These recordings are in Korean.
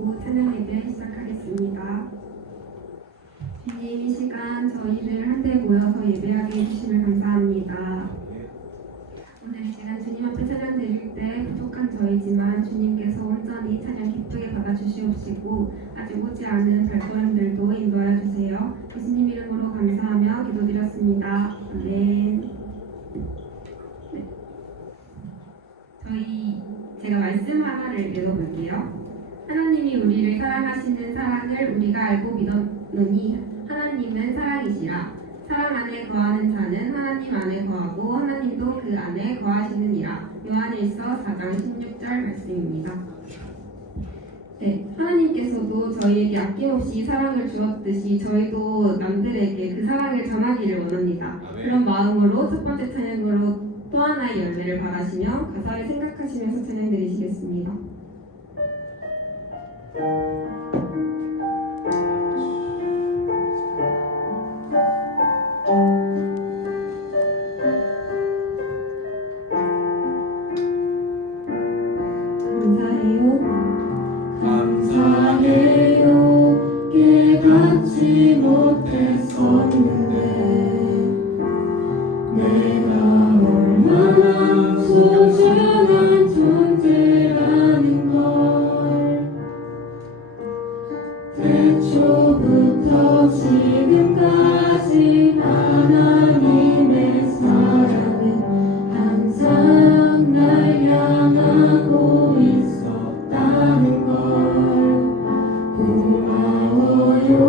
올리고 찬양 예배 시작하겠습니다. 주님, 이 시간 저희를 한데 모여서 예배하게 해주심을 감사합니다. 오늘 이 시간 주님 앞에 찬양 드릴 때 부족한 저희지만 주님께서 온전히 찬양 기쁘게 받아주시옵시고 아직 오지 않은 발걸음들도 인도하여 주세요. 예수님 이름으로 감사하며 기도드렸습니다. 아멘. 제가 말씀 하나를 읽어볼게요. 하나님이 우리를 사랑하시는 사랑을 우리가 알고 믿었노니 하나님은 사랑이시라. 사랑 안에 거하는 자는 하나님 안에 거하고 하나님도 그 안에 거하시느니라. 요한일서 4장 16절 말씀입니다. 네, 하나님께서도 저희에게 아낌없이 사랑을 주었듯이 저희도 남들에게 그 사랑을 전하기를 원합니다. 그런 마음으로 첫 번째 찬양으로 또 하나의 열매를 바라시며 가사를 생각하시면서 찬양 드리시겠습니다. 감사해요 깨닫지 못했었는데 내가 얼마나 소중한 존재라는 걸 태초부터 지금까지 하나님의 사랑은 항상 날 향하고 있었다는 걸 고마워요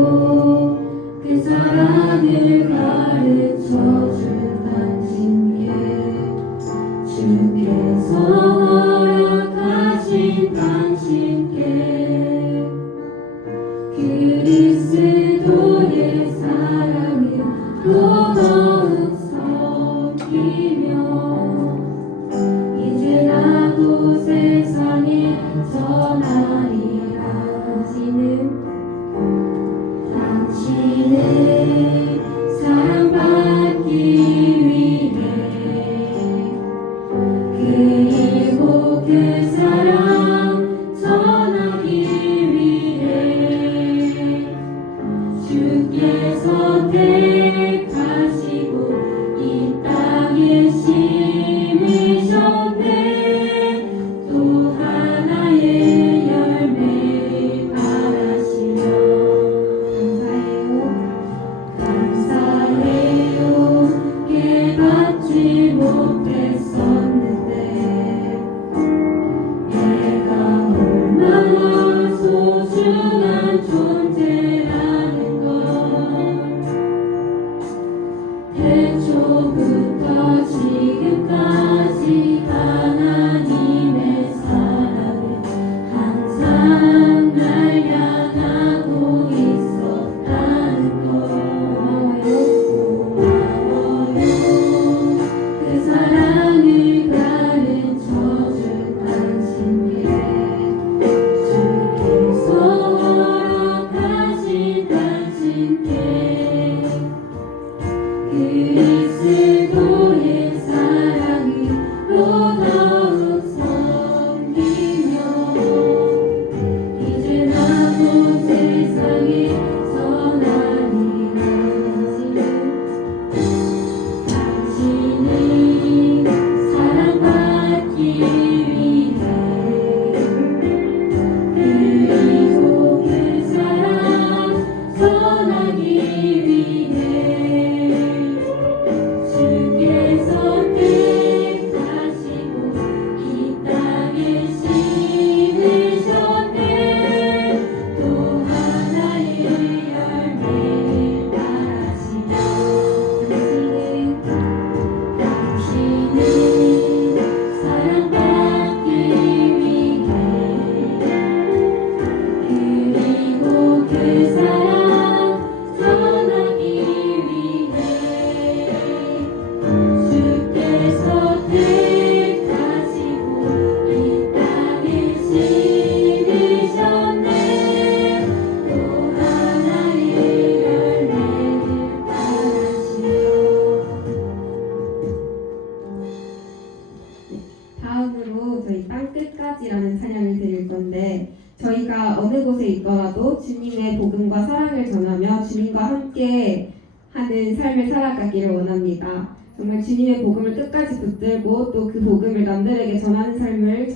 사랑이라는 찬양을 드릴 건데 저희가 어느 곳에 있더라도 주님의 복음과 사랑을 전하며 주님과 함께 하는 삶을 살아가기를 원합니다. 정말 주님의 복음을 끝까지 붙들고 또 그 복음을 남들에게 전하는 삶을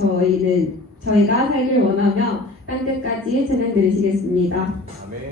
저희가 살길 원하며 땅끝까지 찬양 드리시겠습니다. 아멘.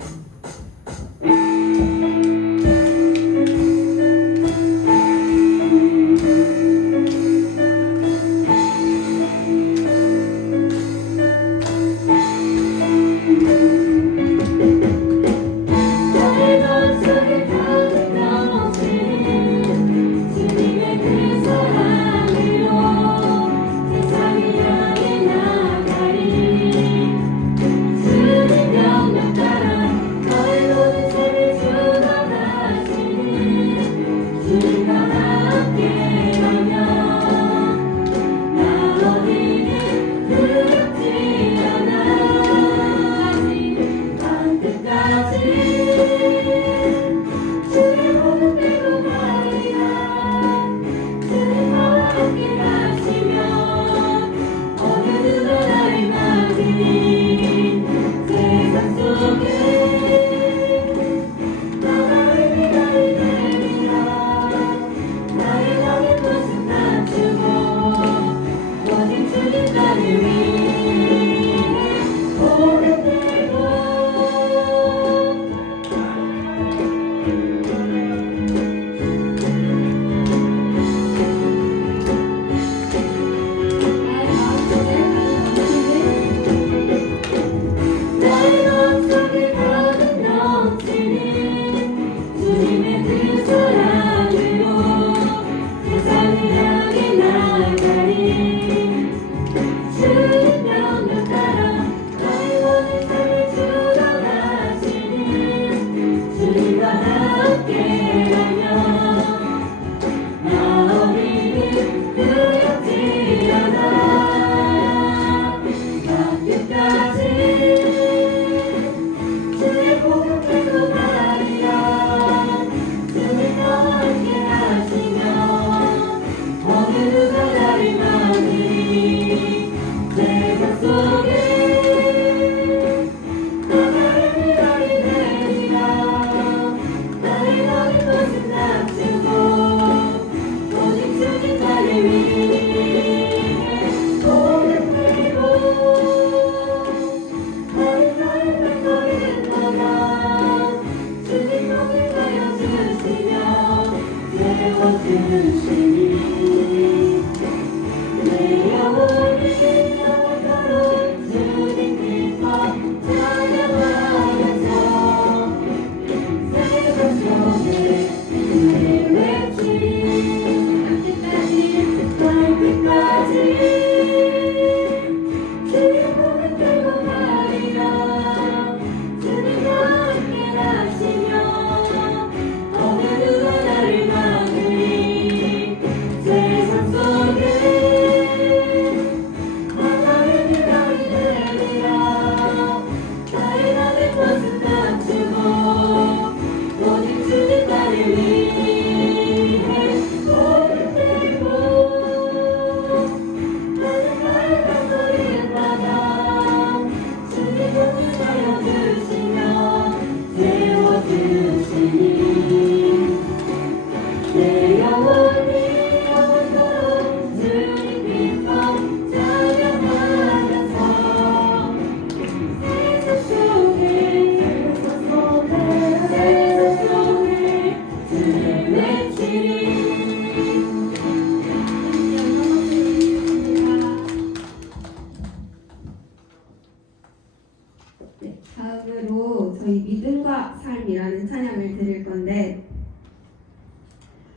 다음으로 저희 믿음과 삶이라는 찬양을 드릴 건데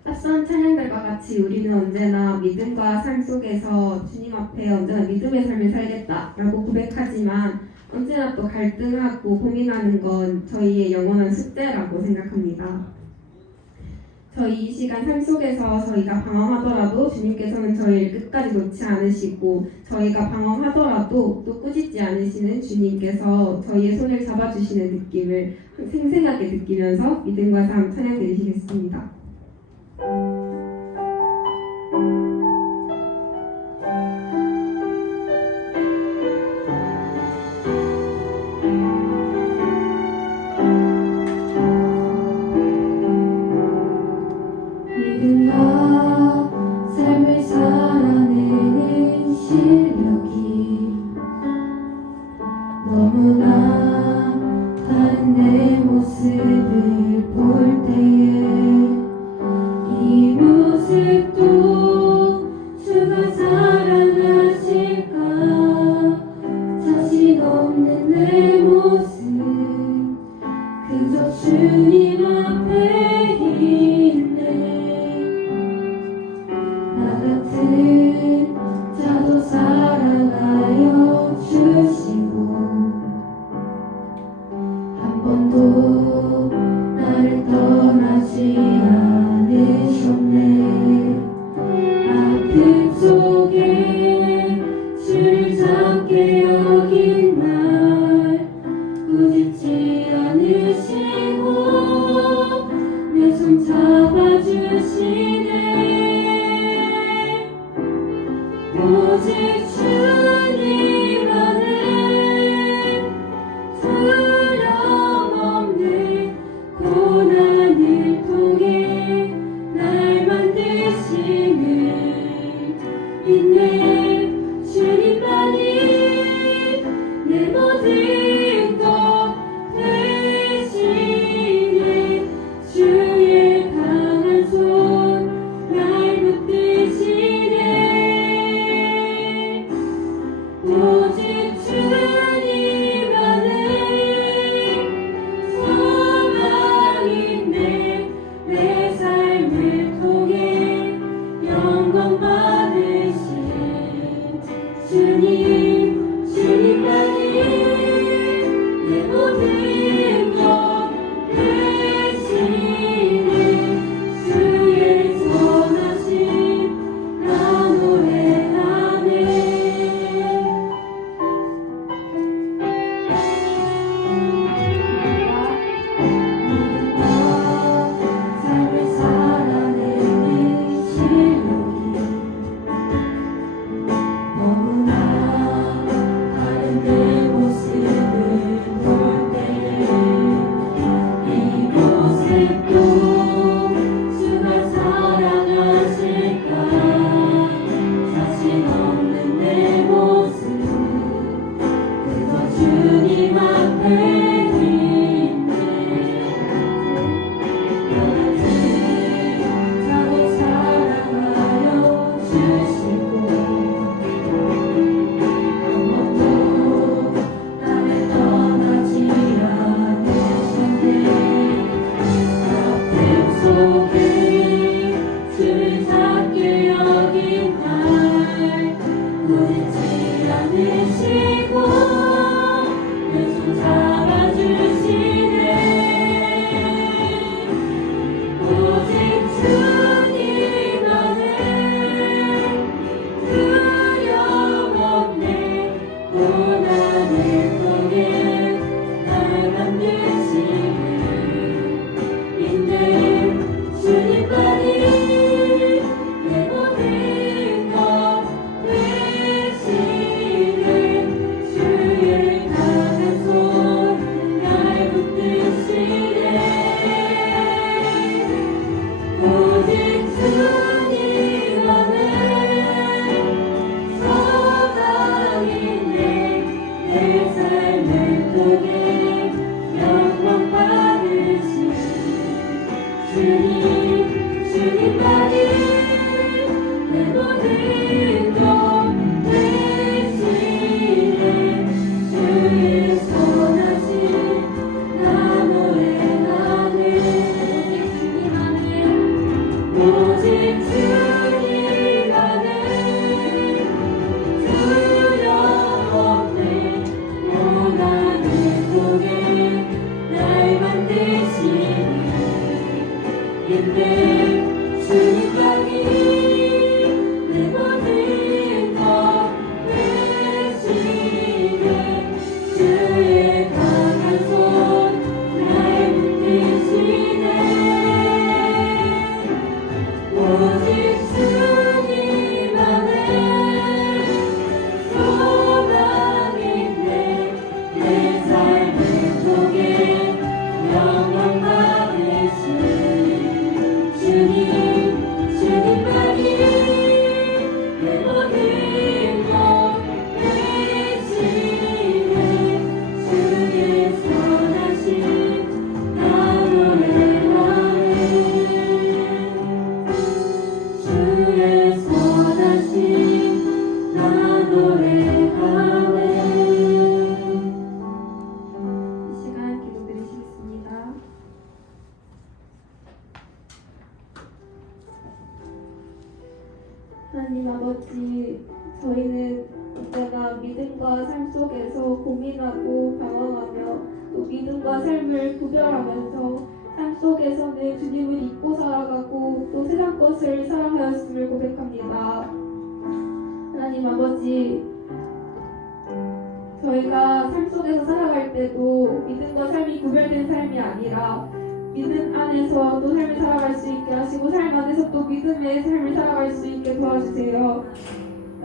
앞선 찬양들과 같이 우리는 언제나 믿음과 삶 속에서 주님 앞에 언제나 믿음의 삶을 살겠다라고 고백하지만 언제나 또 갈등하고 고민하는 건 저희의 영원한 숙제라고 생각합니다. 저희 이 시간 삶 속에서 저희가 방황하더라도 주님께서는 저희를 끝까지 놓지 않으시고 저희가 방황하더라도 또 꾸짖지 않으시는 주님께서 저희의 손을 잡아주시는 느낌을 생생하게 느끼면서 믿음과 삶 찬양 드리시겠습니다. 내 삶을 통해 영광 받으신 주님만이 내 모든 것 되시네. 주의 선하심 나 노래하네. 오직 주님만의 두려움 없네. 고난을 통해 날 만드시네. 인내 주님만이 내 모든 것 되시네. 주의 강한 손 날 붙드시네. 오직 주님만의 소망인데 내 삶을 통해 영광 받으신 주님만이 내 모든 것 되시네. 주의 선하심 나 노래하네. 주의 선하심 나 노래하네. 이 시간 기도드리시겠습니다. 하나님 아버지, 저희는 언제나 믿음과 삶 속에서 고민하고 방황하며 또 믿음과 삶을 구별하면서 삶 속에서는 주님을 잊고 살아가고 또 세상 것을 사랑하였음을 고백합니다. 하나님 아버지, 저희가 삶 속에서 살아갈 때도 믿음과 삶이 구별된 삶이 아니라 믿음 안에서 또 삶을 살아갈 수 있게 하시고 삶 안에서 또 믿음의 삶을 살아갈 수 있게 도와주세요.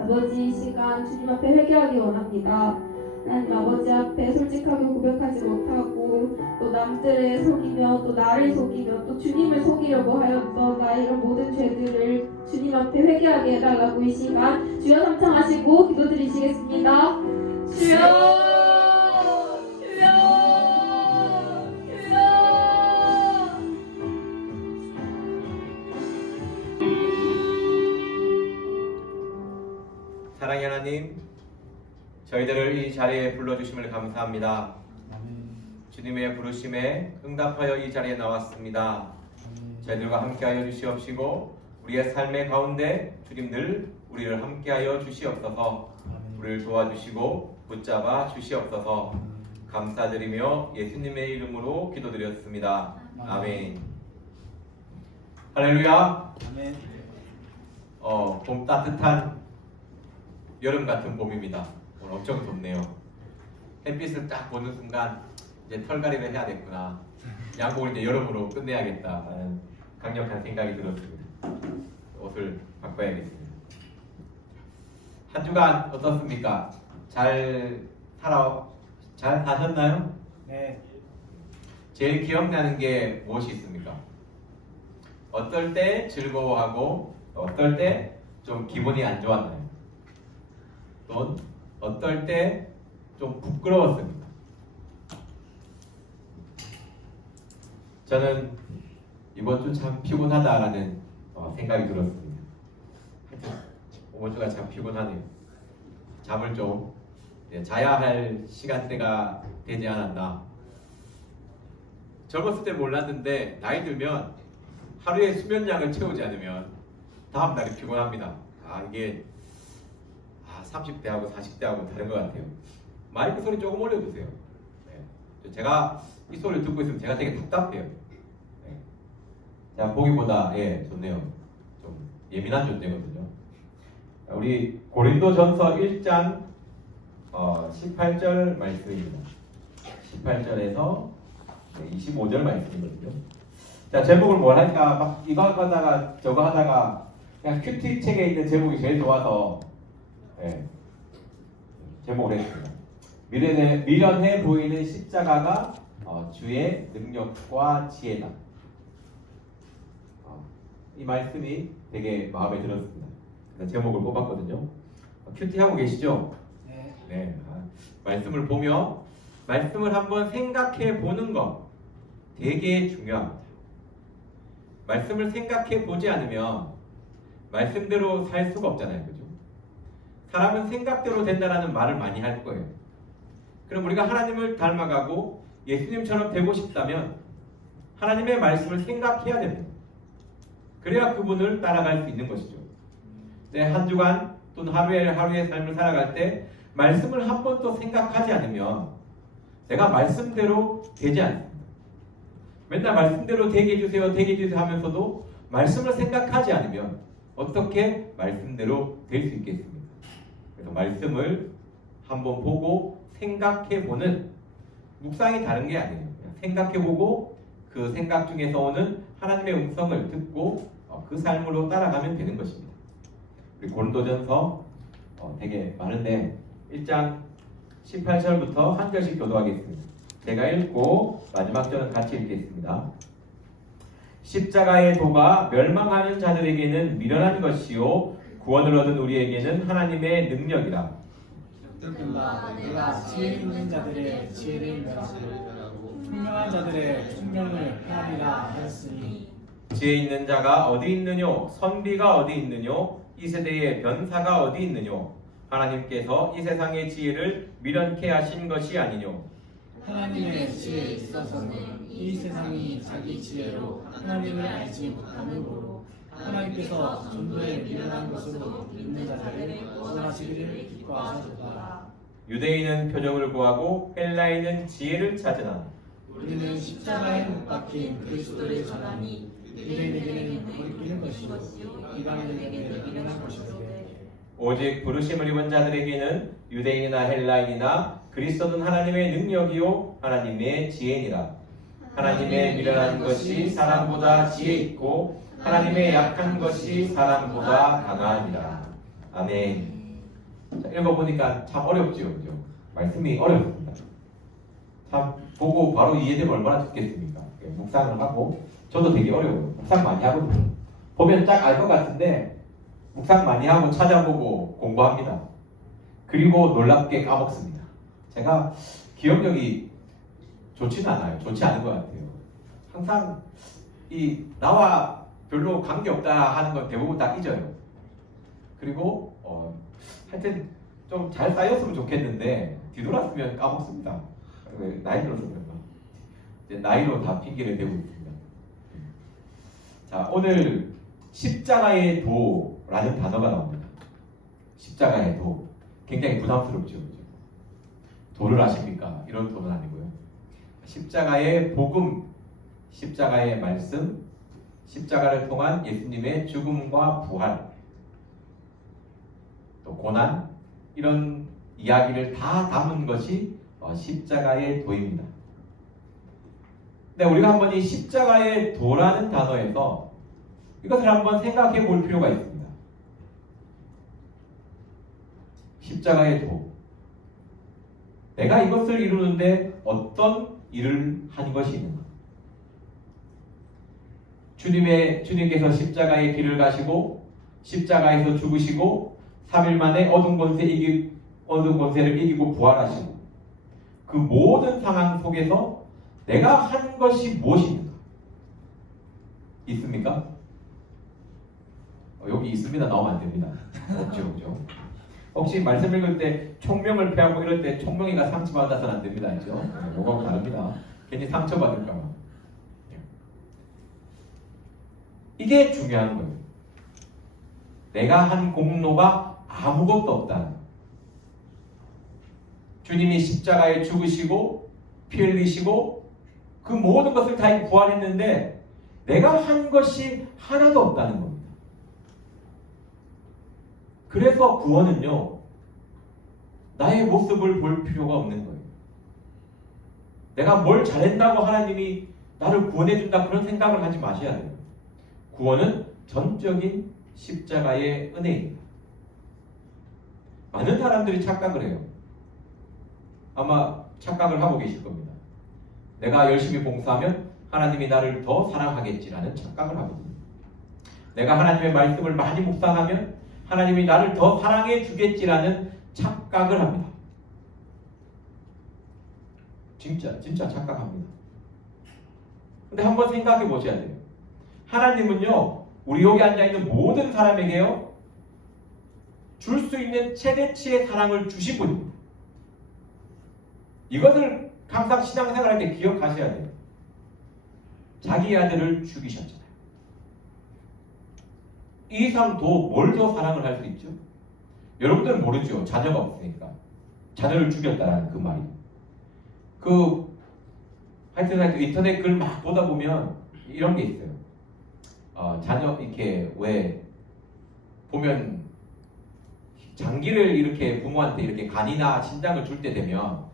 아버지, 이 시간 주님 앞에 회개하기 원합니다. 하나님 아버지 앞에 솔직하게 고백하지 못하고 또 남들을 속이며 또 나를 속이며 또 주님을 속이려고 하였던 나의 이런 모든 죄들을 주님 앞에 회개하게 해달라고 이 시간 주여 삼창하시고 기도드리시겠습니다. 주여, 주여, 주여. 사랑의 하나님, 저희들을 이 자리에 불러주심을 감사합니다. 주님의 부르심에 응답하여 이 자리에 나왔습니다. 저희들과 함께하여 주시옵시고 우리의 삶의 가운데 주님 늘 우리를 함께하여 주시옵소서. 우리를 도와주시고 붙잡아 주시옵소서. 감사드리며 예수님의 이름으로 기도드렸습니다. 아멘. 할렐루야. 아멘. 봄 따뜻한 여름 같은 봄입니다. 오늘 엄청 덥네요. 햇빛을 딱 보는 순간 이제 털갈이를 해야겠구나. 양복을 이제 여름으로 끝내야겠다라는 강력한 생각이 들었습니다. 옷을 바꿔야겠습니다. 한 주간 어떻습니까? 잘 사셨나요? 네. 제일 기억나는 게 무엇이 있습니까? 어떨 때 즐거워하고 어떨 때 좀 기분이 안 좋았나요? 또 어떨 때 좀 부끄러웠습니다. 저는 이번 주 참 피곤하다라는 생각이 들었습니다. 하여튼 이번 주가 참 피곤하네요. 잠을 좀 자야 할 시간대가 되지 않았나. 젊었을 때 몰랐는데 나이 들면 하루에 수면량을 채우지 않으면 다음 날이 피곤합니다. 이게 30대하고 40대하고 다른 것 같아요. 마이크 소리 조금 올려주세요. 네. 제가 이 소리를 듣고 있으면 제가 되게 답답해요. 네. 자, 보기보다 좋네요. 좀 예민한 존재거든요. 우리 고린도전서 1장 18절 말씀입니다. 18절에서 25절 말씀이거든요. 자, 제목을 뭘 할까 막 이거 하다가 저거 하다가 그냥 큐티 책에 있는 제목이 제일 좋아서 제목을 했습니다. 미련해 보이는 십자가가 주의 능력과 지혜다. 이 말씀이 되게 마음에 들었습니다. 그래서 제목을 뽑았거든요. 큐티 하고 계시죠? 네. 네. 말씀을 보며 말씀을 한번 생각해 보는 것 되게 중요합니다. 말씀을 생각해 보지 않으면 말씀대로 살 수가 없잖아요. 그죠? 사람은 생각대로 된다라는 말을 많이 할 거예요. 그럼 우리가 하나님을 닮아가고 예수님처럼 되고 싶다면 하나님의 말씀을 생각해야 됩니다. 그래야 그분을 따라갈 수 있는 것이죠. 한 주간 또는 하루의 삶을 살아갈 때 말씀을 한 번도 생각하지 않으면 내가 말씀대로 되지 않습니다. 맨날 말씀대로 되게 해주세요, 되게 해주세요 하면서도 말씀을 생각하지 않으면 어떻게 말씀대로 될 수 있겠습니까? 그래서 말씀을 한번 보고 생각해보는, 묵상이 다른 게 아니에요. 생각해보고 그 생각 중에서 오는 하나님의 음성을 듣고 그 삶으로 따라가면 되는 것입니다. 우리 고린도전서 되게 많은데 1장 18절부터 한 절씩 교도하겠습니다. 제가 읽고 마지막 절은 같이 읽겠습니다. 십자가의 도가 멸망하는 자들에게는 미련한 것이요 구원을 얻은 우리에게는 하나님의 능력이라. 듣는다. 내가 지혜 있는 자들의 지혜를 멸하고 총명한 자들의 총명을 폐하리라 하였으니. 지혜 있는 자가 어디 있느뇨? 선비가 어디 있느뇨? 이 세대의 변사가 어디 있느뇨? 하나님께서 이 세상의 지혜를 미련케 하신 것이 아니뇨? 하나님의 지혜에 있어서는 이 세상이 자기 지혜로 하나님을 알지 못함으로 하나님께서 전도에 미련한 것으로 믿는 자들을 구원하시기를 기뻐하셨도다. 유대인은 표적을 구하고 헬라인은 지혜를 찾으나 우리는 십자가에 못 박힌 그리스도를 전하니 유대인에게는 거리끼는 것이요 이방인에게는 미련한 것이로되 오직 부르심을 입은 자들에게는 유대인이나 헬라인이나 그리스도는 하나님의 능력이요 하나님의 지혜니라. 하나님의 미련한 것이 사람보다 지혜 있고 하나님의 약한 것이 사람보다 강하니라. 아멘. 자, 읽어보니까 참 어렵죠, 그죠? 말씀이 어렵습니다. 참 보고 바로 이해되면 얼마나 좋겠습니까? 묵상을 하고 저도 되게 어려워요. 묵상 많이 하거든요. 보면 딱 알 것 같은데 묵상 많이 하고 찾아보고 공부합니다. 그리고 놀랍게 까먹습니다. 제가 기억력이 좋지는 않아요. 좋지 않은 것 같아요. 항상 이 나와 별로 관계없다 하는 건 대부분 다 잊어요. 그리고 하여튼 좀 잘 쌓였으면 좋겠는데 뒤돌았으면 까먹습니다. 나이 들어서 그런가? 이제 나이로 다 핑계를 대고 있습니다. 자, 오늘 십자가의 도라는 단어가 나옵니다. 십자가의 도. 굉장히 부담스럽죠. 그죠? 도를 아십니까? 이런 도는 아니고요. 십자가의 복음, 십자가의 말씀, 십자가를 통한 예수님의 죽음과 부활, 또 고난, 이런 이야기를 다 담은 것이 십자가의 도입니다. 근데 우리가 한번 이 십자가의 도라는 단어에서 이것을 한번 생각해 볼 필요가 있습니다. 십자가의 도. 내가 이것을 이루는데 어떤 일을 한 것이 있는가? 주님께서 십자가의 길을 가시고 십자가에서 죽으시고 3일 만에 어두운 권세를 이기고 부활하시고 그 모든 상황 속에서 내가 한 것이 무엇입니까? 있습니까? 여기 있습니다. 나오면 안 됩니다. 없죠, 그죠? 혹시 말씀 읽을 때 총명을 패하고 이럴 때 총명이가 상처받아서는 안 됩니다. 그죠? 요거하고 다릅니다. 괜히 상처받을까 봐. 이게 중요한 거예요. 내가 한 공로가 아무것도 없다는. 주님이 십자가에 죽으시고 피 흘리시고 그 모든 것을 다 부활했는데 내가 한 것이 하나도 없다는 겁니다. 그래서 구원은요, 나의 모습을 볼 필요가 없는 거예요. 내가 뭘 잘했다고 하나님이 나를 구원해준다 그런 생각을 하지 마셔야 돼요. 구원은 전적인 십자가의 은혜입니다. 많은 사람들이 착각을 해요. 아마 착각을 하고 계실 겁니다. 내가 열심히 봉사하면 하나님이 나를 더 사랑하겠지라는 착각을 하거든요. 내가 하나님의 말씀을 많이 묵상하면 하나님이 나를 더 사랑해 주겠지라는 착각을 합니다. 진짜 착각합니다. 근데 한번 생각해 보셔야 돼요. 하나님은요, 우리 여기 앉아있는 모든 사람에게요, 줄 수 있는 최대치의 사랑을 주신 분입니다. 이것을 항상 신앙생활할 때 기억하셔야 돼요. 자기 아들을 죽이셨잖아요. 이 이상 뭘 더 사랑을 할 수 있죠? 여러분들은 모르죠. 자녀가 없으니까. 자녀를 죽였다라는 그 말이. 하여튼 인터넷 글 막 보다 보면 이런 게 있어요. 자녀 이렇게 왜 보면 장기를 이렇게 부모한테 이렇게 간이나 신장을 줄 때 되면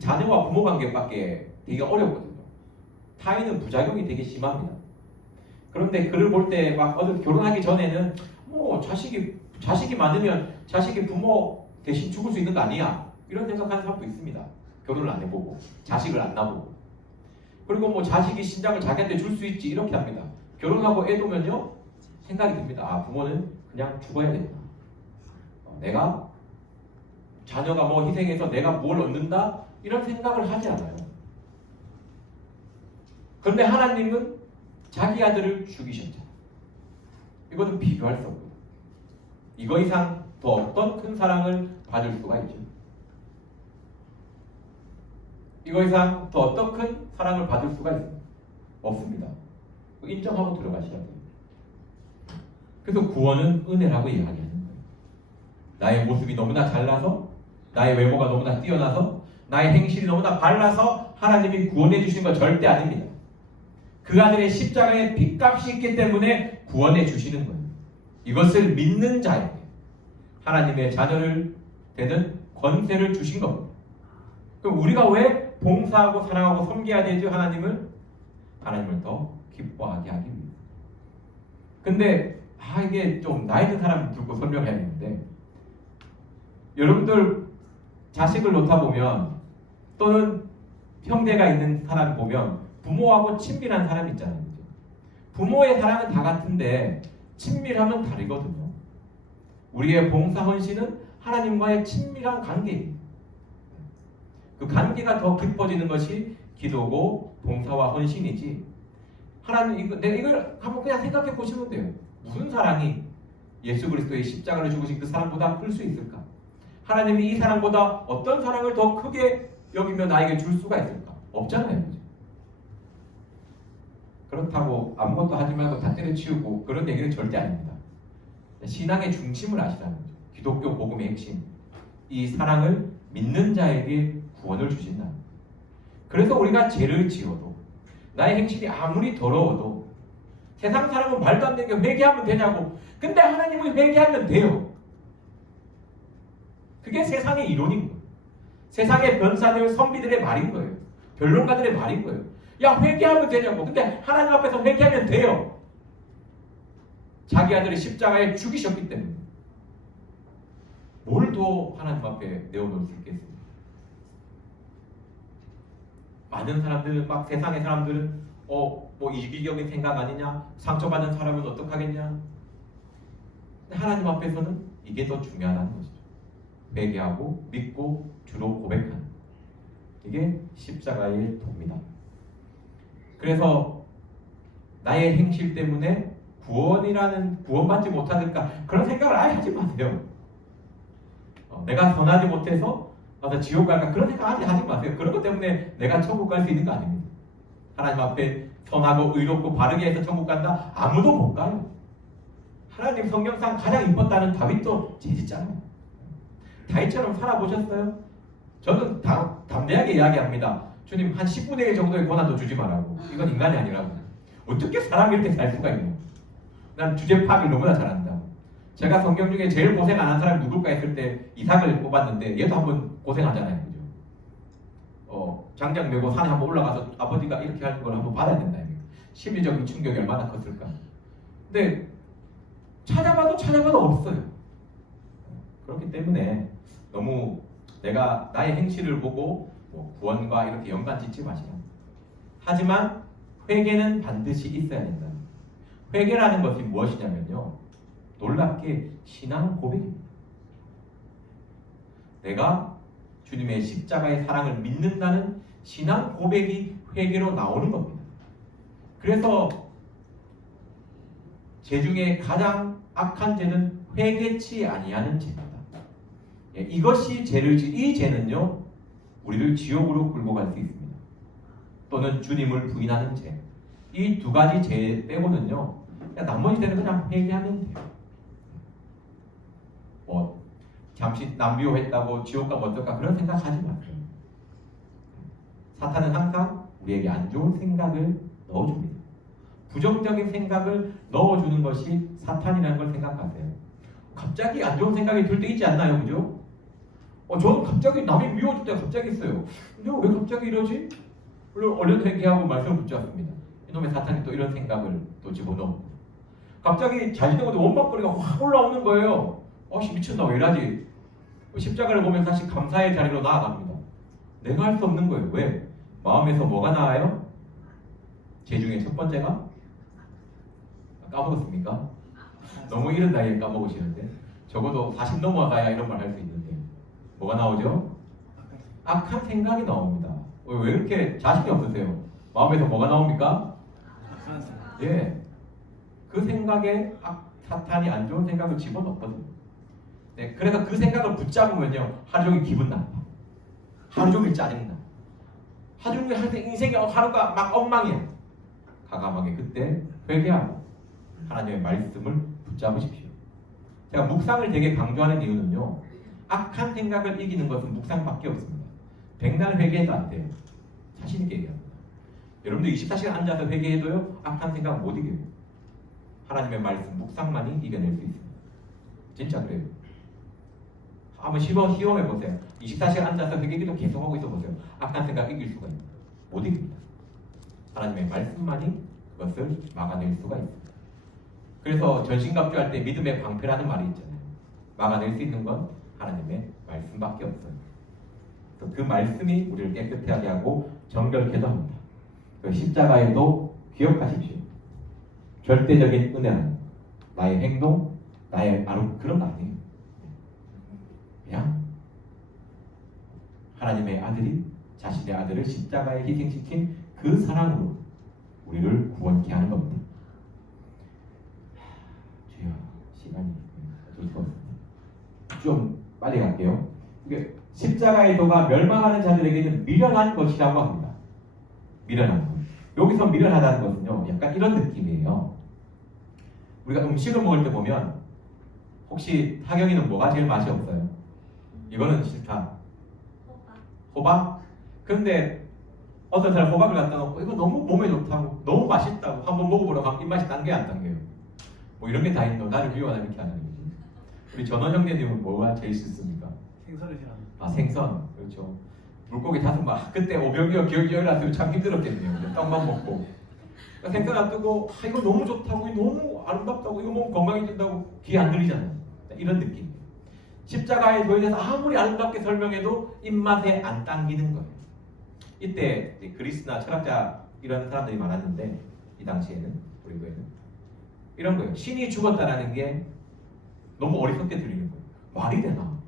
자녀와 부모 관계밖에 되게 어렵거든요. 타인은 부작용이 되게 심합니다. 그런데 글을 볼 때 막 결혼하기 전에는 뭐 자식이 많으면 자식이 부모 대신 죽을 수 있는 거 아니야, 이런 생각하는 사람도 있습니다. 결혼을 안 해보고 자식을 안 낳아보고. 그리고 뭐 자식이 신장을 자기한테 줄 수 있지, 이렇게 합니다. 결혼하고 애 두면요 생각이 듭니다. 부모는 그냥 죽어야 된다. 내가 자녀가 뭐 희생해서 내가 뭘 얻는다, 이런 생각을 하지 않아요. 그런데 하나님은 자기 아들을 죽이셨잖아요. 이거는 비교할 수 없고요. 이거 이상 더 어떤 큰 사랑을 받을 수가 있죠. 이거 이상 더 어떤 큰 사랑을 받을 수가 없습니다. 인정하고 들어가셔야 돼요. 그래서 구원은 은혜라고 이야기하는 거예요. 나의 모습이 너무나 잘나서, 나의 외모가 너무나 뛰어나서, 나의 행실이 너무나 발라서 하나님이 구원해 주시는 건 절대 아닙니다. 그 아들의 십자가에 빚값이 있기 때문에 구원해 주시는 거예요. 이것을 믿는 자에게 하나님의 자녀를 되는 권세를 주신 겁니다. 그럼 우리가 왜 봉사하고 사랑하고 섬겨야 되죠? 하나님을 더 기뻐하게 하기 위해. 근데 이게 좀 나이 든 사람 두고 설명해야 되는데, 여러분들 자식을 놓다 보면 또는 형제가 있는 사람 보면 부모하고 친밀한 사람 있잖아요. 부모의 사랑은 다 같은데 친밀함은 다르거든요. 우리의 봉사 헌신은 하나님과의 친밀한 관계입니다. 그 관계가 더 깊어지는 것이 기도고 봉사와 헌신이지. 하나님 이걸 한번 그냥 생각해 보시면 돼요. 무슨 사랑이 예수 그리스도의 십자가를 죽으신 그 사랑보다 클 수 있을까? 하나님이 이 사랑보다 어떤 사랑을 더 크게 여기며 나에게 줄 수가 있을까? 없잖아요. 그렇다고 아무것도 하지 말고 다 때려치우고 그런 얘기는 절대 아닙니다. 신앙의 중심을 아시라는 거죠. 기독교 복음의 핵심. 이 사랑을 믿는 자에게 구원을 주신다. 그래서 우리가 죄를 지어도, 나의 행실이 아무리 더러워도, 세상 사람은 말도 안 되는 게 회개하면 되냐고. 근데 하나님은 회개하면 돼요. 그게 세상의 이론인 거예요. 세상의 변사들, 선비들의 말인 거예요. 변론가들의 말인 거예요. 야, 회개하면 되냐고. 근데 하나님 앞에서 회개하면 돼요. 자기 아들을 십자가에 죽이셨기 때문에. 뭘 더 하나님 앞에 내어놓을 수 있겠습니까? 많은 사람들은, 막 세상의 사람들은 뭐 이기적인 생각 아니냐, 상처받은 사람은 어떡하겠냐. 근데 하나님 앞에서는 이게 더 중요하다는 것이죠. 회개하고 믿고 주로 고백하는, 이게 십자가의 도입니다. 그래서 나의 행실 때문에 구원받지 못하니까 그런 생각을 아예 하지 마세요. 내가 선하지 못해서 나 지옥 갈까, 그런 생각 하지 마세요. 그런 것 때문에 내가 천국 갈 수 있는 거 아닙니다. 하나님 앞에 선하고 의롭고 바르게 해서 천국 간다? 아무도 못 가요. 하나님 성경상 가장 이뻤다는 다윗도 죄짓잖아요. 다윗처럼 살아보셨어요? 저는 담대하게 이야기합니다. 주님, 한 10분의 1 정도의 고난도 주지 말라고. 이건 인간이 아니라고. 어떻게 사람이 이렇게 살 수가 있냐. 난 주제 파악을 너무나 잘한다. 제가 성경 중에 제일 고생 안 한 사람이 누굴까 했을 때 이삭을 뽑았는데, 얘도 한번 고생하잖아요. 그죠? 장작 메고 산에 한번 올라가서 아버지가 이렇게 하는 걸 한번 받아야 된다. 심리적인 충격이 얼마나 컸을까. 근데 찾아봐도 없어요. 그렇기 때문에 너무 내가 나의 행실을 보고 구원과 이렇게 연관 짓지 마시라. 하지만 회개는 반드시 있어야 된다. 회개라는 것이 무엇이냐면요, 놀랍게 신앙 고백입니다. 내가 주님의 십자가의 사랑을 믿는다는 신앙 고백이 회개로 나오는 겁니다. 그래서 죄 중에 가장 악한 죄는 회개치 아니하는 죄입니다. 이것이 이 죄는요, 우리를 지옥으로 끌고 갈 수 있습니다. 또는 주님을 부인하는 죄. 이 두 가지 죄 빼고는요, 나머지 죄는 그냥 회개하면 돼요. 뭐 잠시 남비호했다고 지옥 가면 어떨까 그런 생각하지 마세요. 사탄은 항상 우리에게 안 좋은 생각을 넣어줍니다. 부정적인 생각을 넣어주는 것이 사탄이라는 걸 생각하세요. 갑자기 안 좋은 생각이 들 때 있지 않나요? 그죠? 저는 갑자기 남이 미워질 때가 갑자기 있어요. 근데 왜 갑자기 이러지? 물론 얼른 회개하고 말씀을 붙잡습니다. 이놈의 사탄이 또 이런 생각을 또 집어넣고 갑자기 자신의 것에 원망거리가 확 올라오는 거예요. 미쳤나 왜 이러지? 십자가를 보면 다시 감사의 자리로 나아갑니다. 내가 할 수 없는 거예요. 왜? 마음에서 뭐가 나와요? 죄 중에 첫 번째가 까먹었습니까? 너무 이른 나이에 까먹으시는데 적어도 40 넘어가야 이런 말 할 수 있는데 뭐가 나오죠? 악한 생각이 나옵니다. 왜 이렇게 자신이 없으세요? 마음에서 뭐가 나옵니까? 예, 그 생각에 사탄이 안 좋은 생각을 집어넣거든요. 네, 그래서 그 생각을 붙잡으면요 하루 종일 기분 나빠, 하루 종일 짜증나, 하루 종일 할 때 인생이 하루가 막 엉망이야. 과감하게 그때 회개하고 하나님의 말씀을 붙잡으십시오. 제가 묵상을 되게 강조하는 이유는요, 악한 생각을 이기는 것은 묵상밖에 없습니다. 백날 회개해도 안 돼요. 자신 있게 얘기합니다. 여러분들 24시간 앉아서 회개해도요 악한 생각 못 이겨요. 하나님의 말씀 묵상만이 이겨낼 수 있습니다. 진짜 그래요. 한번 시험해보세요. 24시간 앉아서 회개기도 계속하고 있어보세요. 악한 생각 이길 수가 있습니다. 못 이깁니다. 하나님의 말씀만이 그것을 막아낼 수가 있습니다. 그래서 전신갑주할 때 믿음의 방패라는 말이 있잖아요. 막아낼 수 있는 건 하나님의 말씀밖에 없어요. 그 말씀이 우리를 깨끗하게 하고 정결케도 합니다. 그 십자가에도 기억하십시오. 절대적인 은혜는 나의 행동, 나의 그런 거 아니에요. 그냥 하나님의 아들이 자신의 아들을 십자가에 희생시킨 그 사랑으로 우리를 구원케 하는 겁니다. 주여, 시간이 좀 빨리 갈게요. 이게 십자가의 도가 멸망하는 자들에게는 미련한 것이라고 합니다. 미련한 것. 여기서 미련하다는 것은요, 약간 이런 느낌이에요. 우리가 음식을 먹을 때 보면 혹시 하경이는 뭐가 제일 맛이 없어요? 이거는 싫다. 호박? 그런데 어떤 사람 호박을 갖다 놓고 이거 너무 몸에 좋다고 너무 맛있다고 한번 먹어보라고 하면 입맛이 당겨요 안 당겨요? 뭐 이런 게 다 있노? 나를 미워하는 이렇게 하는 거지. 우리 전원 형제님은 뭐가 제일 싫습니까? 생선을 싫어하는. 생선. 그렇죠. 물고기 다섯 마리. 그때 오병이어 기억이 나서 참 힘들었겠네요. 떡만 먹고. 그러니까 생선 안 뜨고 이거 너무 좋다고 이거 너무 아름답다고 이거 먹으면 건강해진다고 귀 안 들리잖아요. 이런 느낌. 십자가의 도에 대해서 아무리 아름답게 설명해도 입맛에 안 당기는 거예요. 이때 그리스나 철학자 이런 사람들이 많았는데 이 당시에는 우리 교회는 이런 거예요. 신이 죽었다라는 게 너무 어리석게 들리는 거예요. 말이 되나?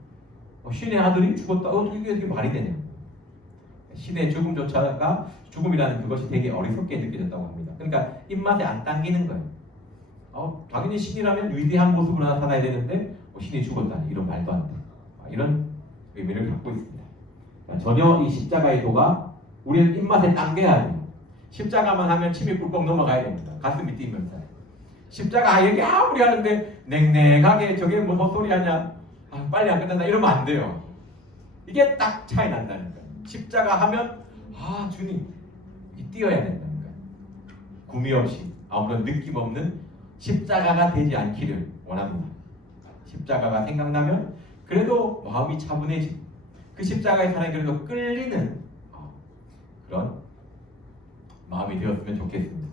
신의 아들이 죽었다. 이게 말이 되냐? 신의 죽음조차가 죽음이라는 그것이 되게 어리석게 느껴졌다고 합니다. 그러니까 입맛에 안 당기는 거예요. 당연히 신이라면 위대한 모습으로 나타나야 되는데 신이 죽었다니 이런 말도 안 돼. 이런 의미를 갖고 있습니다. 전혀 이 십자가의 도가 우리는 입맛에 당겨야 돼요. 십자가만 하면 침이 꿀꺽 넘어가야 됩니다. 가슴이 뛰면서. 십자가 얘기 아무리 하는데 냉랭하게 저게 뭐 헛소리 하냐, 빨리 안 끝난다 이러면 안 돼요. 이게 딱 차이 난다니까요. 십자가 하면 주님 뛰어야 된다니까요. 구미 없이 아무런 느낌 없는 십자가가 되지 않기를 원합니다. 십자가가 생각나면 그래도 마음이 차분해지고 그 십자가의 사랑에 그래도 끌리는 그런 마음이 되었으면 좋겠습니다.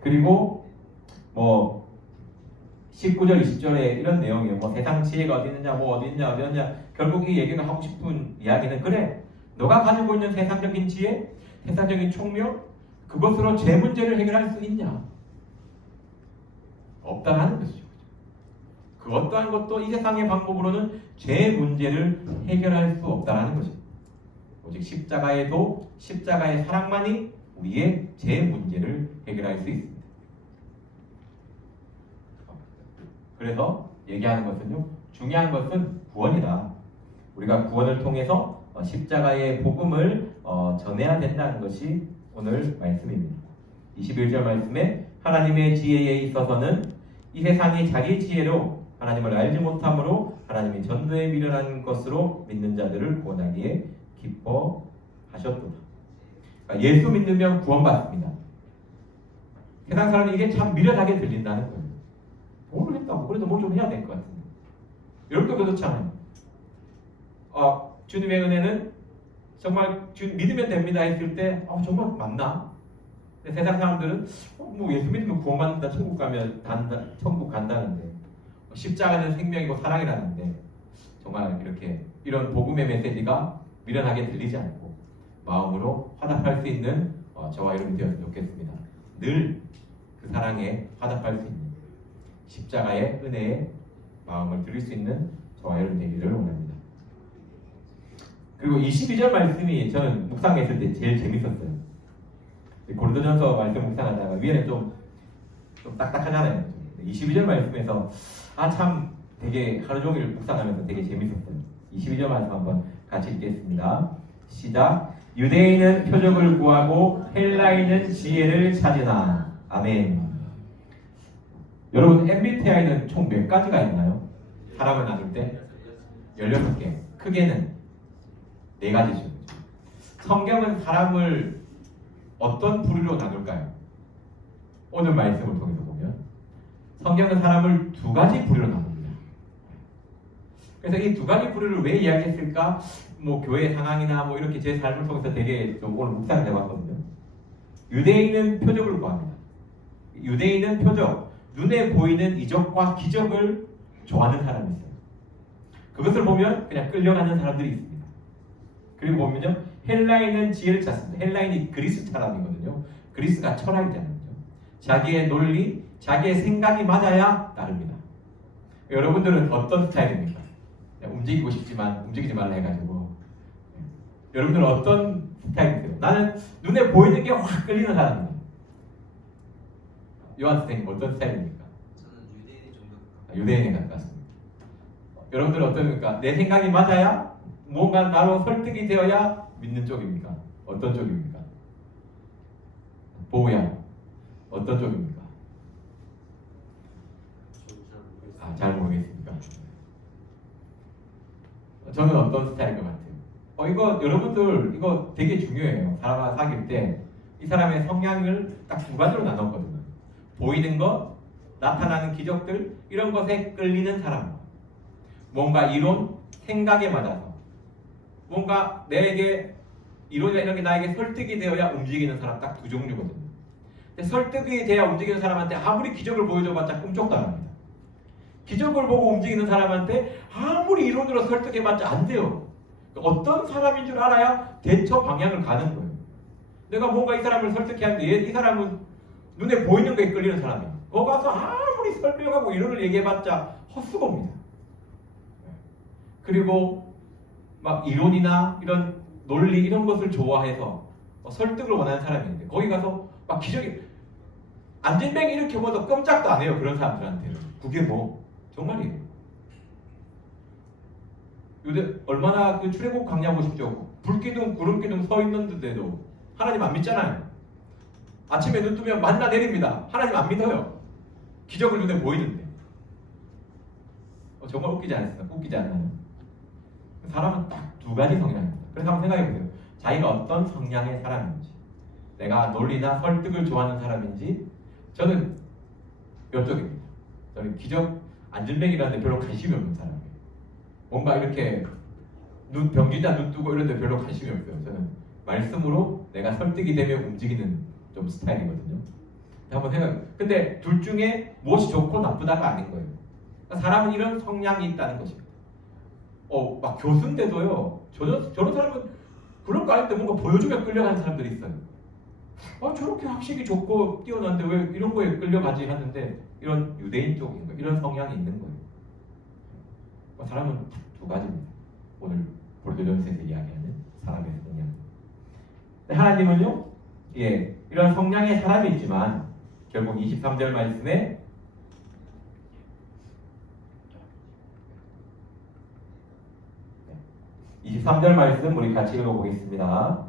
그리고 19절 20절에 이런 내용이에요. 세상 지혜가 어디 있느냐, 어디 있냐. 결국 이 얘기가 하고 싶은 이야기는 그래, 너가 가지고 있는 세상적인 지혜, 세상적인 총명, 그것으로 제 문제를 해결할 수 있냐? 없다라는 것이죠. 그 어떠한 것도 이 세상의 방법으로는 죄 문제를 해결할 수 없다라는 것입니다. 오직 십자가의 사랑만이 우리의 죄 문제를 해결할 수 있습니다. 그래서 얘기하는 것은요, 중요한 것은 구원이다. 우리가 구원을 통해서 십자가의 복음을 전해야 된다는 것이 오늘 말씀입니다. 21절 말씀에 하나님의 지혜에 있어서는 이 세상이 자기 지혜로 하나님을 알지 못함으로 하나님이 전도에 미련한 것으로 믿는 자들을 구원하기에 기뻐하셨도다. 그러니까 예수 믿으면 구원받습니다. 세상 사람이 이게 참 미련하게 들린다는 거예요. 뭘 했다고 그래도 뭘 좀 해야 될 것 같은데. 여러분도 그렇잖아요. 주님의 은혜는 정말 믿으면 됩니다 했을 때 정말 맞나? 근데 세상 사람들은 뭐 예수 믿으면 구원받는다, 천국 간다는데 십자가는 생명이고 사랑이라는데 정말 이렇게 이런 복음의 메시지가 미련하게 들리지 않고 마음으로 화답할 수 있는 저와 여러분이 되었으면 좋겠습니다. 늘 그 사랑에 화답할 수 있는 십자가의 은혜에 마음을 드릴 수 있는 저와 여러분 되기를 원합니다. 그리고 22절 말씀이 저는 묵상했을 때 제일 재밌었어요. 고린도전서 말씀 묵상하다가 위에는 좀 딱딱하잖아요. 22절 말씀에서 참 되게 하루 종일 묵상하면서 되게 재밌었어요. 22절 말씀 한번 같이 읽겠습니다. 시작. 유대인은 표적을 구하고 헬라인은 지혜를 찾으나. 아멘. 여러분 MBTI는 총 몇 가지가 있나요? 사람을 나눌 때 16개. 크게는 4가지죠. 성경은 사람을 어떤 부류로 나눌까요? 오늘 말씀을 통해서 보면 성경은 사람을 2가지 부류로 나눕니다. 그래서 이 2가지 부류를 왜 이야기했을까? 뭐 교회 상황이나 뭐 이렇게 제 삶을 통해서 되게 좀 오늘 묵상을 해봤거든요. 유대인은 표적을 구합니다. 유대인은 표적, 눈에 보이는 이적과 기적을 좋아하는 사람이 있어요. 그것을 보면 그냥 끌려가는 사람들이 있습니다. 그리고 보면요, 헬라인은 지혜를 찾습니다. 헬라인이 그리스 사람이거든요. 그리스가 철학이잖아요. 자기의 논리, 자기의 생각이 맞아야 따릅니다. 여러분들은 어떤 스타일입니까? 움직이고 싶지만 움직이지 말라 해가지고 여러분들은 어떤 스타일이세요? 나는 눈에 보이는 게 확 끌리는 사람입니다. 요한 선생님 어떤 스타일입니까? 저는 유대인 정도. 유대인에 가깝습니다. 여러분들은 어떻습니까? 내 생각이 맞아야 뭔가 나로 설득이 되어야 믿는 쪽입니까? 어떤 쪽입니까? 보우야 어떤 쪽입니까? 잘 모르겠습니까? 저는 어떤 스타일인 것 같아요. 이거 여러분들 이거 되게 중요해요. 사람과 사귈 때 이 사람의 성향을 딱 2가지로 나눴거든요. 보이는 것, 나타나는 기적들 이런 것에 끌리는 사람, 뭔가 이론, 생각에 맞아서 뭔가 내게 이론이나 이런 게 나에게 설득이 되어야 움직이는 사람 딱 2 종류거든요. 근데 설득이 돼야 움직이는 사람한테 아무리 기적을 보여줘봤자 꿈쩍도 안 합니다. 기적을 보고 움직이는 사람한테 아무리 이론으로 설득해봤자 안 돼요. 어떤 사람인 줄 알아야 대처 방향을 가는 거예요. 내가 뭔가 이 사람을 설득해야 하는데 이 사람은 눈에 보이는 거에 끌리는 사람이에요. 거기 가서 아무리 설명하고 이론을 얘기해봤자 헛수고입니다. 그리고 막 이론이나 이런 논리 이런 것을 좋아해서 설득을 원하는 사람이 있는데 거기 가서 막 기적이 안진뱅이 이렇게 보도 꼼짝도 안 해요. 그런 사람들한테는. 그게 뭐 정말이에요. 요새 얼마나 그 출애굽 강야 보십시오. 불기둥 구름기둥 서 있는데도 하나님 안 믿잖아요. 아침에 눈 뜨면 만나 내립니다. 하나님 안 믿어요. 기적을 눈에 보이는데. 정말 웃기지 않습니까? 웃기지 않나요? 사람은 딱 2가지 성향입니다. 그래서 한번 생각해보세요. 자기가 어떤 성향의 사람인지, 내가 논리나 설득을 좋아하는 사람인지. 저는 이쪽입니다. 저는 기적 안진뱅이라는 데 별로 관심이 없는 사람이에요. 뭔가 이렇게 병기자 눈 뜨고 이런 데 별로 관심이 없어요. 저는 말씀으로 내가 설득이 되면 움직이는 좀 스타일이거든요. 한번 근데 둘 중에 무엇이 좋고 나쁘다가 아닌 거예요. 그러니까 사람은 이런 성향이 있다는 것입니다. 막 교수인데도요. 저런 사람은 그런 거 아닌데 뭔가 보여주면 끌려가는 사람들이 있어요. 저렇게 학식이 좋고 뛰어난데 왜 이런 거에 끌려가지 하는데 이런 유대인 쪽인 거예요. 이런 성향이 있는 거예요. 사람은 두 가지입니다. 오늘 고린도전서에서 이야기하는 사람의 성향. 하나님은요, 이런 성향의 사람이 있지만 결국 23절 말씀에 23절 말씀 우리 같이 읽어보겠습니다.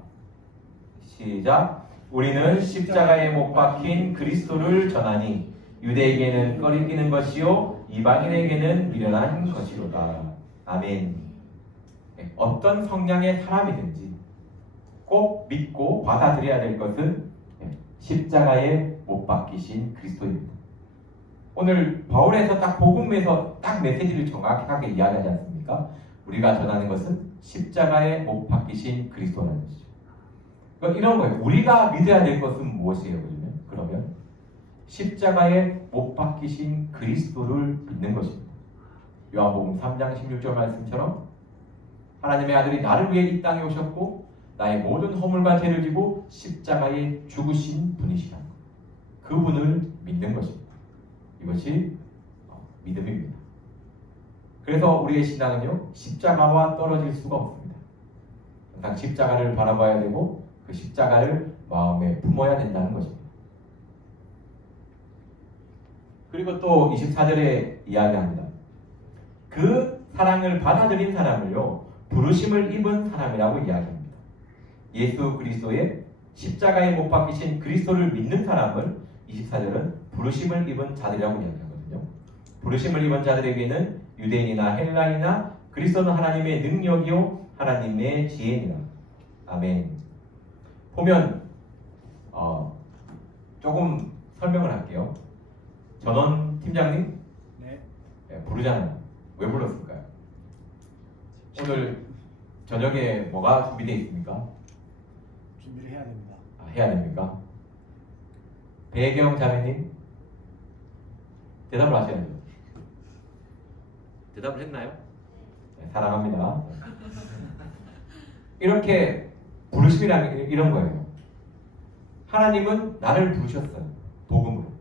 시작. 우리는 십자가에 못 박힌 그리스도를 전하니 유대에게는 꺼리끼는 것이요 이방인에게는 미련한 것이로다. 아멘. 어떤 성향의 사람이든지 꼭 믿고 받아들여야 될 것은 십자가에 못 박히신 그리스도입니다. 오늘 바울에서 딱 복음에서 딱 메시지를 정확하게 이야기하지 않습니까? 우리가 전하는 것은 십자가에 못 박히신 그리스도라는 것이죠. 그러니까 이런 거예요. 우리가 믿어야 될 것은 무엇이에요? 그러면 십자가에 못 박히신 그리스도를 믿는 것입니다. 요한복음 3장 16절 말씀처럼 하나님의 아들이 나를 위해 이 땅에 오셨고 나의 모든 허물과 죄를 지고 십자가에 죽으신 분이시다. 그분을 믿는 것입니다. 이것이 믿음입니다. 그래서 우리의 신앙은요, 십자가와 떨어질 수가 없습니다. 항상 십자가를 바라봐야 되고 그 십자가를 마음에 품어야 된다는 것입니다. 그리고 또 24절에 이야기합니다. 그 사랑을 받아들인 사람을요, 부르심을 입은 사람이라고 이야기합니다. 예수 그리스도의 십자가에 못 박히신 그리스도를 믿는 사람을 24절은 부르심을 입은 자들이라고 이야기하거든요. 부르심을 입은 자들에게는 유대인이나 헬라인이나 그리스도는 하나님의 능력이요 하나님의 지혜니라. 아멘. 보면 조금 설명을 할게요. 전원 팀장님, 네. 부르잖아요. 왜 불렀을까요? 오늘 저녁에 뭐가 준비되어 있습니까? 준비를 해야 됩니다. 해야 됩니까? 배경 자매님, 대답을 하셔야죠. 대답을 했나요? 네, 사랑합니다. 이렇게 부르심이라는 게 이런 거예요. 하나님은 나를 부르셨어요. 복음으로.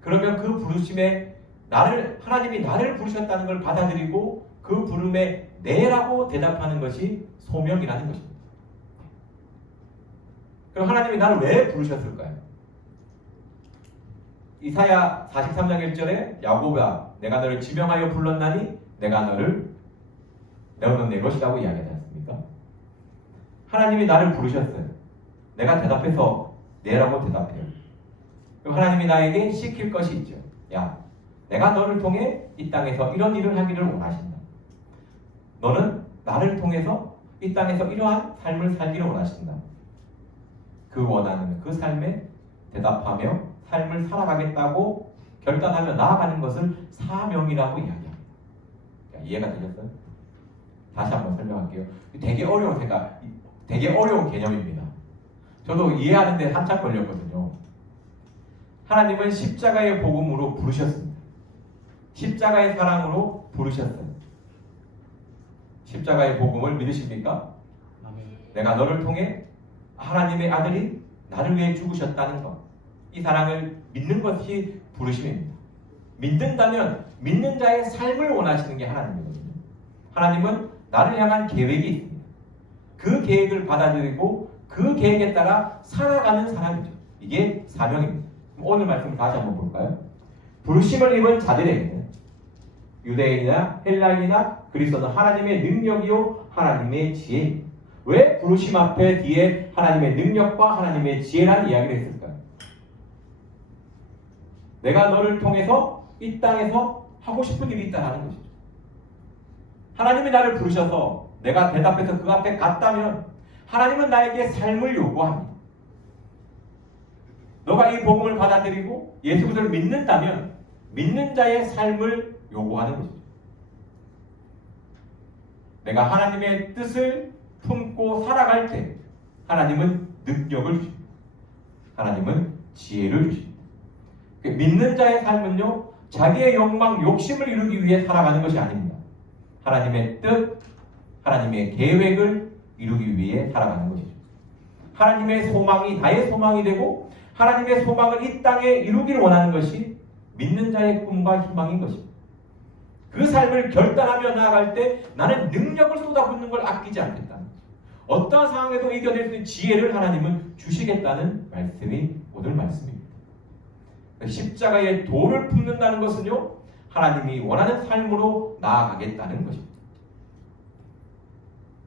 그러면 그 부르심에 하나님이 나를 부르셨다는 걸 받아들이고 그 부름에 네라고 대답하는 것이 소명이라는 것입니다. 그럼 하나님이 나를 왜 부르셨을까요? 이사야 43장 1절에 야곱아 내가 너를 지명하여 불렀나니 너는 내 것이라고 이야기하지 않습니까? 하나님이 나를 부르셨어요. 내가 대답해서 네라고 대답해요. 그럼 하나님이 나에게 시킬 것이 있죠. 야, 내가 너를 통해 이 땅에서 이런 일을 하기를 원하신다. 너는 나를 통해서 이 땅에서 이러한 삶을 살기를 원하신다. 그 원하는 그 삶에 대답하며 삶을 살아가겠다고 결단하며 나아가는 것을 사명이라고 이야기합니다. 이해가 되셨어요? 다시 한번 설명할게요. 되게 어려운 개념입니다. 저도 이해하는데 한참 걸렸거든요. 하나님은 십자가의 복음으로 부르셨습니다. 십자가의 사랑으로 부르셨어요. 십자가의 복음을 믿으십니까? 아멘. 내가 너를 통해 하나님의 아들이 나를 위해 죽으셨다는 것, 이 사랑을 믿는 것이 부르심입니다. 믿는다면 믿는 자의 삶을 원하시는 게 하나님이거든요. 하나님은 나를 향한 계획이 있습니다. 그 계획을 받아들이고 그 계획에 따라 살아가는 사람이죠. 이게 사명입니다. 오늘 말씀 다시 한번 볼까요? 부르심을 입은 자들에게는 유대인이나 헬라인이나 그리스도는 하나님의 능력이요 하나님의 지혜입니다. 왜 부르심 앞에 뒤에 하나님의 능력과 하나님의 지혜라는 이야기를 했을까요? 내가 너를 통해서 이 땅에서 하고 싶은 일이 있다는 것이죠. 하나님이 나를 부르셔서 내가 대답해서 그 앞에 갔다면 하나님은 나에게 삶을 요구합니다. 너가 이 복음을 받아들이고 예수 그리스도를 믿는다면 믿는 자의 삶을 요구하는 것이죠. 내가 하나님의 뜻을 품고 살아갈 때 하나님은 능력을 주십니다. 하나님은 지혜를 주십니다. 믿는 자의 삶은요, 자기의 욕망, 욕심을 이루기 위해 살아가는 것이 아닙니다. 하나님의 뜻, 하나님의 계획을 이루기 위해 살아가는 것이죠. 하나님의 소망이 나의 소망이 되고 하나님의 소망을 이 땅에 이루기를 원하는 것이 믿는 자의 꿈과 희망인 것입니다. 그 삶을 결단하며 나아갈 때 나는 능력을 쏟아붓는 걸 아끼지 않겠다. 어떠한 상황에도 이겨낼 수 있는 지혜를 하나님은 주시겠다는 말씀이 오늘 말씀입니다. 십자가의 돌을 품는다는 것은요, 하나님이 원하는 삶으로 나아가겠다는 것입니다.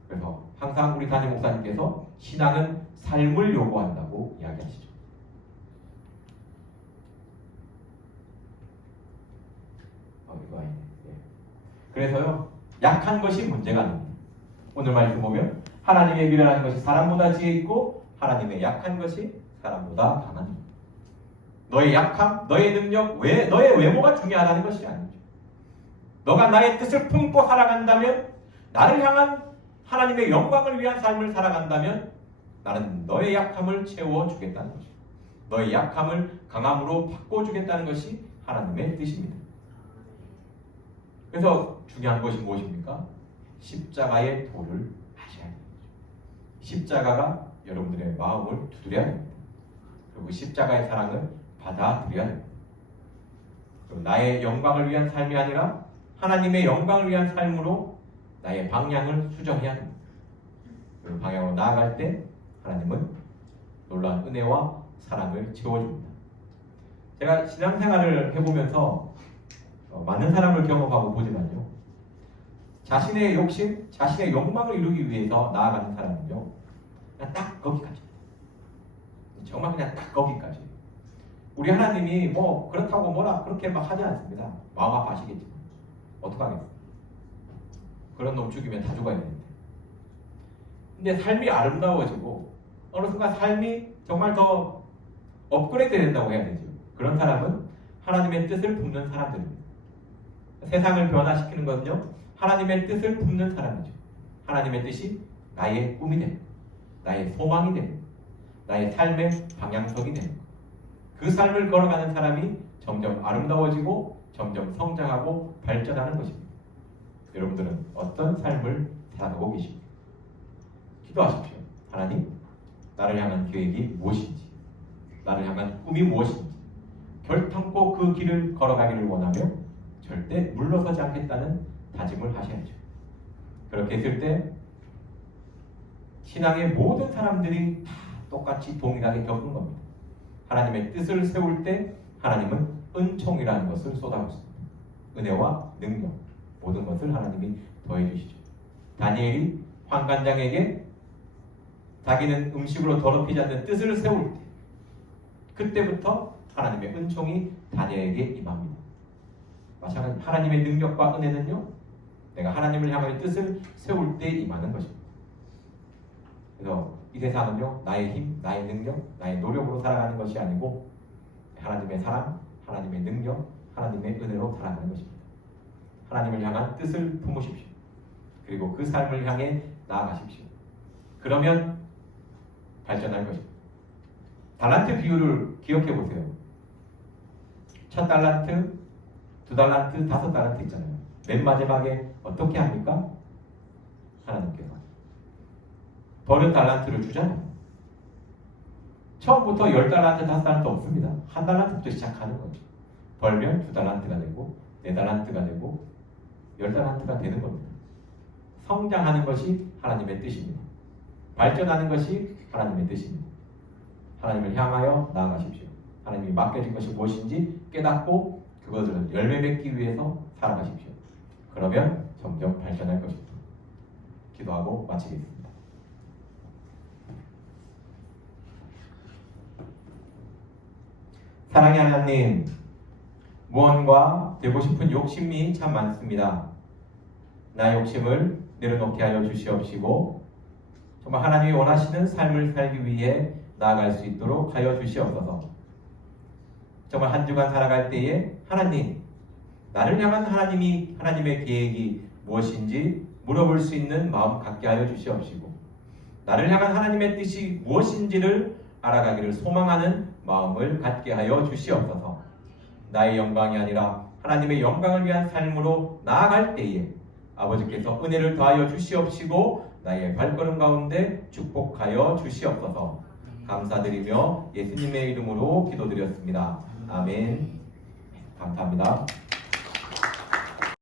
그래서 항상 우리 담임 목사님께서 신앙은 삶을 요구한다고 이야기하시죠. 이거 아니네. 그래서요, 약한 것이 문제가 아닙니다. 오늘 말씀 보면 하나님의 미련한 것이 사람보다 지혜 있고 하나님의 약한 것이 사람보다 강합니다. 너의 약함, 너의 능력, 너의 외모가 중요하다는 것이 아니죠. 너가 나의 뜻을 품고 살아간다면, 나를 향한 하나님의 영광을 위한 삶을 살아간다면 나는 너의 약함을 채워주겠다는 것이죠. 너의 약함을 강함으로 바꿔주겠다는 것이 하나님의 뜻입니다. 그래서 중요한 것이 무엇입니까? 십자가의 도를 하셔야 합니다. 십자가가 여러분들의 마음을 두드려야 합니다. 그리고 십자가의 사랑을 받아들여야 합니다. 그리고 나의 영광을 위한 삶이 아니라 하나님의 영광을 위한 삶으로 나의 방향을 수정해야 합니다. 그 방향으로 나아갈 때 하나님은 놀라운 은혜와 사랑을 채워줍니다. 제가 신앙생활을 해보면서 많은 사람을 경험하고 보지만요, 자신의 욕심, 자신의 욕망을 이루기 위해서 나아가는 사람은요, 그냥 딱 거기까지. 정말 그냥 딱 거기까지. 우리 하나님이 뭐 그렇다고 뭐라 그렇게 막 하지 않습니다. 마음 아파하시겠지만 어떡하겠어요? 그런 놈 죽이면 다 죽어야 되는데. 근데 삶이 아름다워지고 어느 순간 삶이 정말 더 업그레이드 된다고 해야 되죠. 그런 사람은 하나님의 뜻을 품는 사람들입니다. 세상을 변화시키는 것은요, 하나님의 뜻을 품는 사람이죠. 하나님의 뜻이 나의 꿈이 되는, 나의 소망이 되는, 나의 삶의 방향성이 되는 것. 그 삶을 걸어가는 사람이 점점 아름다워지고 점점 성장하고 발전하는 것입니다. 여러분들은 어떤 삶을 살아가고 계십니까? 기도하십시오. 하나님, 나를 향한 계획이 무엇인지, 나를 향한 꿈이 무엇인지 결탄코 그 길을 걸어가기를 원하며 절대 물러서지 않겠다는 다짐을 하셔야죠. 그렇게 했을 때 신앙의 모든 사람들이 다 똑같이 동일하게 겪은 겁니다. 하나님의 뜻을 세울 때 하나님은 은총이라는 것을 쏟아붓습니다. 은혜와 능력, 모든 것을 하나님이 더해주시죠. 다니엘이 환관장에게 자기는 음식으로 더럽히지 않는 뜻을 세울 때, 그때부터 하나님의 은총이 다니엘에게 임합니다. 마찬가지로 하나님의 능력과 은혜는요, 내가 하나님을 향하여 뜻을 세울 때 임하는 것입니다. 그래서 이 세상은요, 나의 힘, 나의 능력, 나의 노력으로 살아가는 것이 아니고 하나님의 사랑, 하나님의 능력, 하나님의 은혜로 살아가는 것입니다. 하나님을 향한 뜻을 품으십시오. 그리고 그 삶을 향해 나아가십시오. 그러면 발전할 것입니다. 달란트 비율을 기억해 보세요. 1,000달란트, 2달란트, 5달란트 있잖아요. 맨 마지막에 어떻게 합니까? 하나님께서 버는 달란트를 주잖아요. 처음부터 10달란트, 5달란트 없습니다. 1달란트부터 시작하는 거죠. 벌면 2달란트가 되고 4달란트가 되고 10달란트가 되는 겁니다. 성장하는 것이 하나님의 뜻입니다. 발전하는 것이 하나님의 뜻입니다. 하나님을 향하여 나아가십시오. 하나님이 맡겨진 것이 무엇인지 깨닫고 그것을 열매 맺기 위해서 살아가십시오. 그러면 점점 발전할 것입니다. 기도하고 마치겠습니다. 사랑의 하나님, 무언가 되고 싶은 욕심이 참 많습니다. 나의 욕심을 내려놓게 하여 주시옵시고 정말 하나님이 원하시는 삶을 살기 위해 나아갈 수 있도록 하여 주시옵소서. 정말 한 주간 살아갈 때에 하나님, 나를 향한 하나님의 계획이 무엇인지 물어볼 수 있는 마음 갖게 하여 주시옵시고 나를 향한 하나님의 뜻이 무엇인지를 알아가기를 소망하는 마음을 갖게 하여 주시옵소서. 나의 영광이 아니라 하나님의 영광을 위한 삶으로 나아갈 때에 아버지께서 은혜를 더하여 주시옵시고 나의 발걸음 가운데 축복하여 주시옵소서. 감사드리며 예수님의 이름으로 기도드렸습니다. 아멘. 감사합니다.